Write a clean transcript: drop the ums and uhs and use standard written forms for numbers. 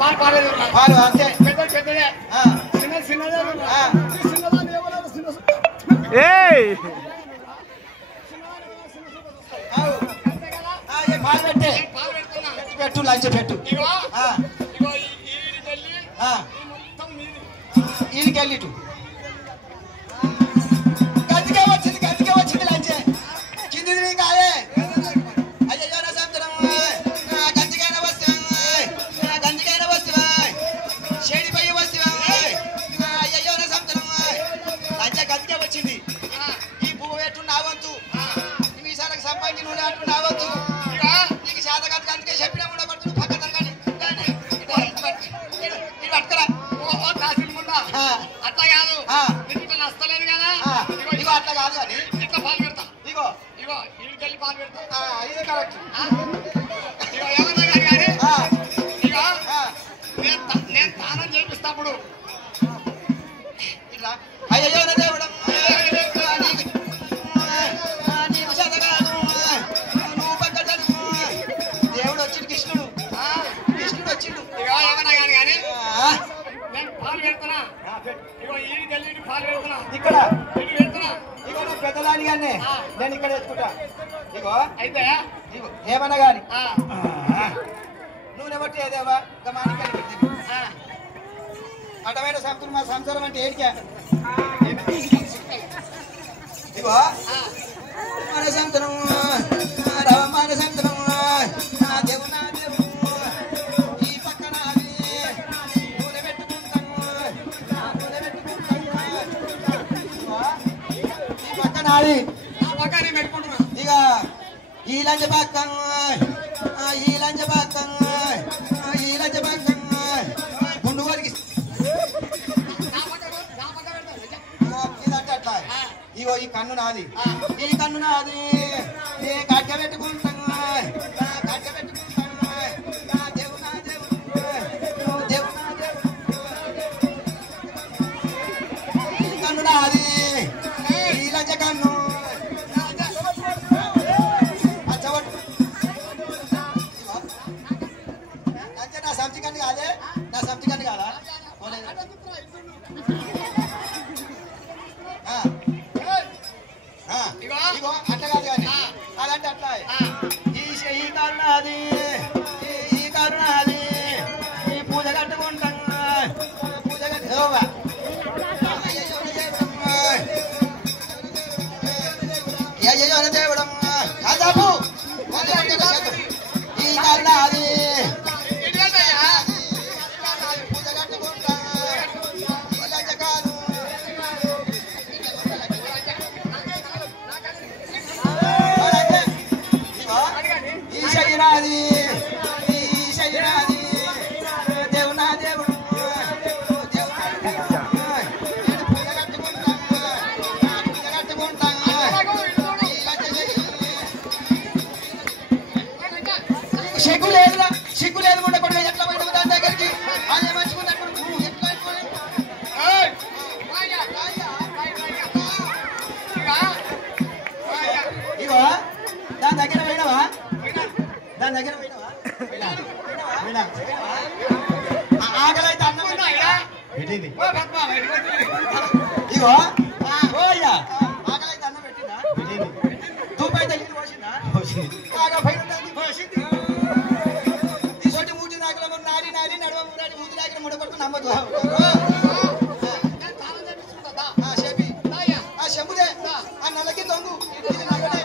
పాలు అంతే పాలు పెట్టే పెట్టు లంచ పెట్టు ఈయనకెళ్ళిటు గంజిగా వచ్చింది లంచే కిందిది కాదే అయ్యో నా సంతరం గంజిగైనా వస్తువా షేడిపోయి వస్తువా అయ్యో నా సంతరం లంచ గంజిగా వచ్చింది ఈ పువ్వు పెట్టు నా వంతు మీసాలకు సంపాదించి నువ్వు అట్టు నా వంతు నీకు శాత గంజిగా చెప్పినా కూడా కొడుకు పక్క తరగాని పట్టుకురా అట్లా కాదు ఇట్లా నష్టలేదు కదా ఇగో అట్లా కాదు కానీ ఇట్లా పాలు పెడతా ఇగో ఇడికెళ్ళి పాలు పెడతా ఇది కరెక్ట్ ఇగో ఏమన్నా కానీ ఇగో నేను తానం చేపిస్తాప్పుడు ఇట్లా అయ్యో దేవుడు నీకు చదగాను నువ్వు పక్కడు దేవుడు వచ్చిండు కృష్ణుడు వచ్చిండు ఇగో ఏమన్నా కానీ నేను పాలు పెడుతున్నా ఇగో ఈడికెళ్ళి పాలు పెడుతున్నా ఇక్కడ ఇగో నువ్వు పెద్దదాని కానీ నేను ఇక్కడ తెచ్చుకుంటా ఇగో అయితే ఇగో ఏమన్నా కానీ నువ్వు నెబట్టి ఏదేవా ఇంకా మానికెళ్ళి అటమైన సంతులు మా సంసారం అంటే ఏంటికా ఇగో మన సంతనం మన సంతనం దేవుడు నా దేవుడు ఈ పక్కన ఇక ఈ లంచ పక్కం గుండు వరకు అట్లా ఇగో ఈ కన్ను నాది ఏ కట్ట పెట్టుకుంటాం కన్ను నాది ఈ లంచ కన్ను నా సంచికని కాదా ఇగో అట్లా కాదు కానీ అదంటే అట్లా ఈ కారుణాది ఈ పూజ కట్టుకుంటాం పూజ కట్టుకోవా అయ్యో దేవుడు కాదాపు ఈ కారుణాది సిగ్గు లేదు కూడా కొడుకు ఎట్లా పోయినా దాని దగ్గరికి అదే మంచుకున్నప్పుడు ఎట్లా ఇగో దాని దగ్గర పోయినావా ఆకలి అయితే అన్నం పెట్టింది ఇగో ఓయ్యా ఆకలి అయితే అన్నం పెట్టిందా తూపు అయితే నీళ్ళు పోసిందా బాగా పైన నమ్మదు శంభుదే ఆ నల్లకి దొంగు ఇది నల్లనే